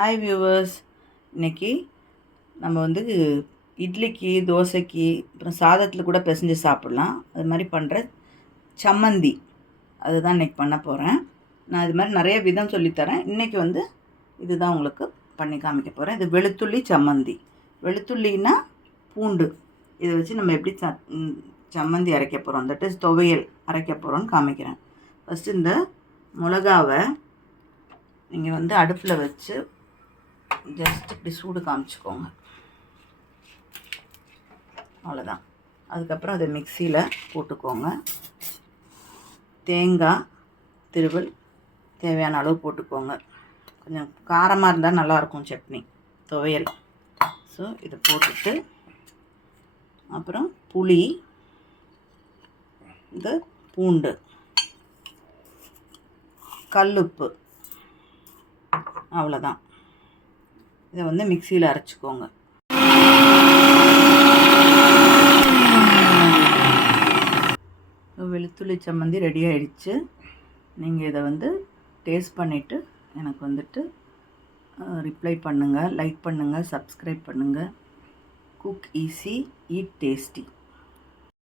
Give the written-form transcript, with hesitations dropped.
Hi viewers. இன்றைக்கி நம்ம வந்து இட்லிக்கு, தோசைக்கு, அப்புறம் சாதத்தில் கூட பிசைஞ்சு சாப்பிட்லாம். அது மாதிரி பண்ணுற சம்மந்தி அதுதான் இன்றைக்கி பண்ண போகிறேன். நான் இது மாதிரி நிறைய விதம் சொல்லித்தரேன். இன்றைக்கி வந்து இதுதான் உங்களுக்கு பண்ணி காமிக்க போகிறேன். இது வெளுத்துள்ளி சம்மந்தி. வெளுத்துள்ளின்னா பூண்டு. இதை வச்சு நம்ம எப்படி சம்மந்தி அரைக்க போகிறோம், தட் இஸ் துவையல் அரைக்க போகிறோன்னு காமிக்கிறேன். ஃபஸ்ட்டு இந்த மிளகாவை நீங்கள் வந்து அடுப்பில் வச்சு ஜஸ்ட் இப்படி சூடு காமிச்சிக்கோங்க, அவ்வளோதான். அதுக்கப்புறம் அதை மிக்சியில் போட்டுக்கோங்க. தேங்காய் திருவல் தேவையான அளவு போட்டுக்கோங்க. கொஞ்சம் காரமாக இருந்தால் நல்லாயிருக்கும் சட்னி, துவையல். ஸோ இதை போட்டுட்டு அப்புறம் புளி, இந்த பூண்டு, கல்லுப்பு, அவ்வளோதான். இதை வந்து மிக்சியில் அரைச்சிக்கோங்க. வெளுத்துள்ளி சம்மந்தி ரெடி ஆகிடுச்சு. நீங்கள் இதை வந்து டேஸ்ட் பண்ணிவிட்டு எனக்கு வந்துட்டு ரிப்ளை பண்ணுங்கள், லைக் பண்ணுங்கள், சப்ஸ்கிரைப் பண்ணுங்கள். Cook easy, eat tasty.